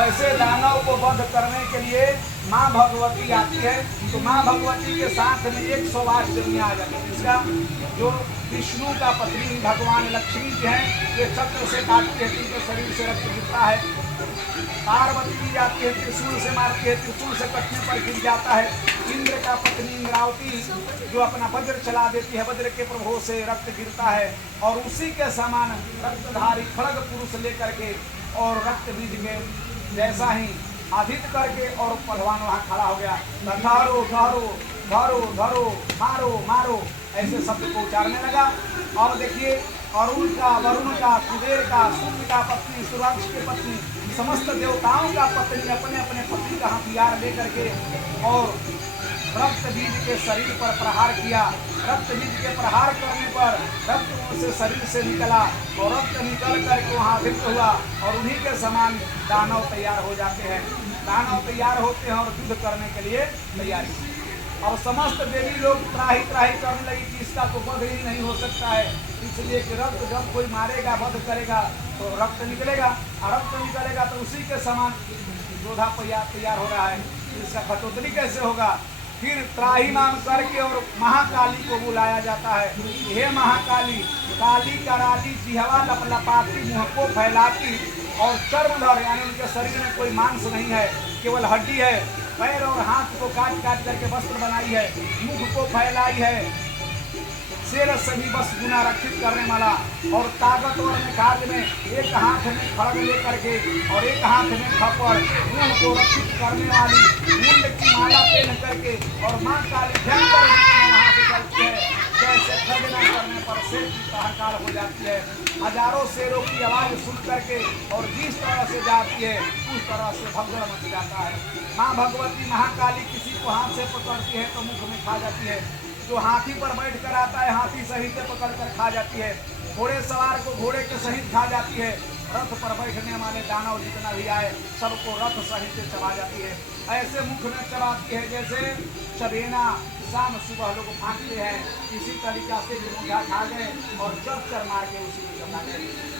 वैसे दानव को वध करने के लिए माँ भगवती आती है, तो माँ भगवती के साथ में 108 देवियाँ आ जाती है। इसका जो विष्णु का पत्नी भगवान लक्ष्मी जी हैं, वे चक्र से काटती है, उनके शरीर से रक्त गिरता है। पार्वती जी जाती है, त्रिशूल से मारती है, त्रिशूल से कटने पर गिर जाता है। इंद्र का पत्नी इंद्रावती जो अपना वज्र चला देती है, वज्र के प्रभाव से रक्त गिरता है, और उसी के समान रक्तधारी खड़ग पुरुष लेकर के और रक्त बीज में जैसा ही आधित करके और पहलवान वहां खड़ा हो गया, धरो धरो धरो धरो मारो मारो, ऐसे शब्द को उच्चारने लगा। और देखिए अरुण का, वरुण का, कुबेर का, सूर्य का पत्नी, सूर्याक्ष की पत्नी, समस्त देवताओं का पत्नी अपने अपने पति का हथियार लेकर के और रक्त बीज के शरीर पर प्रहार किया। रक्त बीज के प्रहार करने पर रक्त उनसे शरीर से निकला और रक्त निकल करके वहाँ अधिक हुआ, और उन्हीं के समान दानव तैयार हो जाते हैं। दानव तैयार होते हैं और युद्ध करने के लिए तैयारी। और समस्त देवी लोग त्राही त्राही करने लगी कि इसका तो वध ही नहीं हो सकता है, इसलिए कि रक्त जब कोई मारेगा, वध करेगा तो रक्त निकलेगा, और रक्त निकलेगा तो उसी के समान योद्धा तैयार हो रहा है, इसका कटौती कैसे होगा। फिर त्राही मांग करके और महाकाली को बुलाया जाता है। हे महाकाली, काली कराली जिहवा लपलपाती, मुँह को फैलाती और चर्मधर, यानी उनके शरीर में कोई मांस नहीं है, केवल हड्डी है। पैर और हाथ को काट काट करके वस्त्र बनाई है, मुख को फैलाई है, शेर सभी बस गुना रक्षित करने वाला, और ताकतवर में कार्य में एक हाथ में खड़ग लेकर के और एक हाथ में खप्पर, मुंह को रक्षित करने वाली, मुंड की माला पहन करके, और मां काली भयंकर वहां से चलती है, जैसे खड़गना करने पर शेर की हाहाकार हो जाती है। हजारों शेरों की आवाज सुन करके और जिस तरह से जाती है उस तरह से भगदड़ मच जाता है। माँ भगवती महाकाली किसी को हाथ से पकड़ती है तो मुख में खा जाती है, जो हाथी पर बैठ कर आता है हाथी सहित पकड़ कर खा जाती है, घोड़े सवार को घोड़े के सहित खा जाती है, रथ पर बैठने वाले दानव जितना भी आए सबको रथ सहित चबा जाती है। ऐसे मुख में चबाती है जैसे चबेना शाम सुबह लोग फाँकते हैं, इसी तरीका से मुठा खा गए और चर मार के उसी में चबा गए।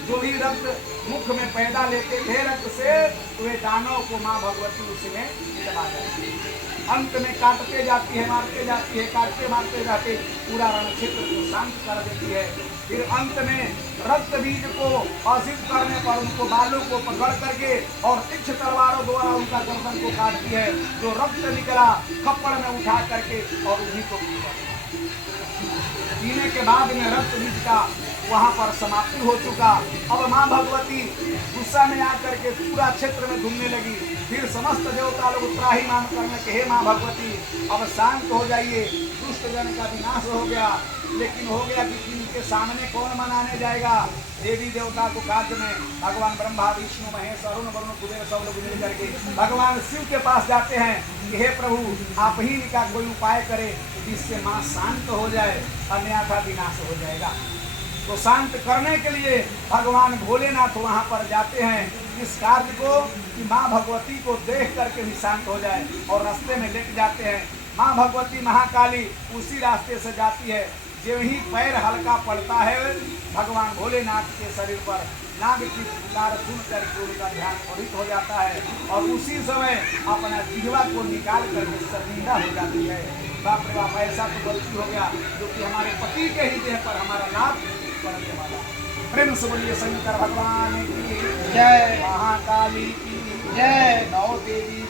जो भी रक्त मुख में पैदा लेते थे रक्त से, वे दानव को माँ भगवती उसी में चबा जाती है। अंत में काटते जाती है, मारते जाती है, काटते मारते जाते पूरा रण क्षेत्र को शांत कर देती है। फिर अंत में रक्त बीज को असिद्ध करने पर उनको बालों को पकड़ करके और तीक्ष्ण तलवारों द्वारा उनका गर्दन को काटती है, जो रक्त निकला खप्पड़ में उठा करके और उन्हीं को पीने के बाद में रक्त बीज का वहां पर समाप्ति हो चुका। अब माँ भगवती गुस्सा में आकर के पूरा क्षेत्र में घूमने लगी। फिर समस्त देवता लोग त्राही मांग करने के, हे माँ भगवती अब शांत हो जाइए, दुष्ट जन का विनाश हो गया। लेकिन हो गया कि इनके सामने कौन मनाने जाएगा। देवी देवता को कार्य में भगवान ब्रह्मा विष्णु महेश अरुण वरुण कुबेर सब लोग मिल करके भगवान शिव के पास जाते हैं कि हे प्रभु आप ही इनका कोई उपाय करें जिससे माँ शांत हो जाए, अन्यथा विनाश हो जाएगा। तो शांत करने के लिए भगवान भोलेनाथ वहाँ पर जाते हैं इस कार्य को कि माँ भगवती को देख करके भी शांत हो जाए, और रास्ते में लेके जाते हैं। माँ भगवती महाकाली उसी रास्ते से जाती है, जो ही पैर हल्का पड़ता है भगवान भोलेनाथ के शरीर पर नाग की पुकार सुन करके उनका ध्यान मोहित हो जाता है, और उसी समय अपना जिह्वा को निकाल करके शर्मिंदा हो जाती है। बाप रे बाप, ऐसा तो गलती हो गया जो कि हमारे पति के ही देह पर हमारा लाभ करने वाला। प्रेम से बोलिए शंकर भगवान की जय, महाकाली की जय, नौ देवी